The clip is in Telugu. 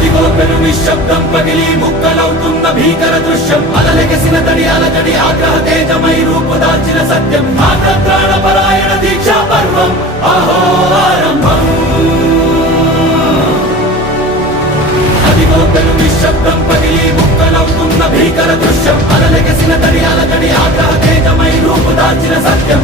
అదిగో పెను నిశ్శబ్దం పగిలి ముక్కలవుతున్న భీకర దృశ్యం అలలెగసిన తడి అలజడి ఆగ్రహ తేజమై రూపుదాల్చిన సత్యం ప్రాణపరాయణ దీక్షా పర్వం అహో ఆరంభం అదిగో పెను నిశ్శబ్దం పగిలి ముక్కలవుతున్న భీకర దృశ్యం అలలెగసిన తడి అలజడి ఆగ్రహ తేజమై రూపుదాల్చిన సత్యం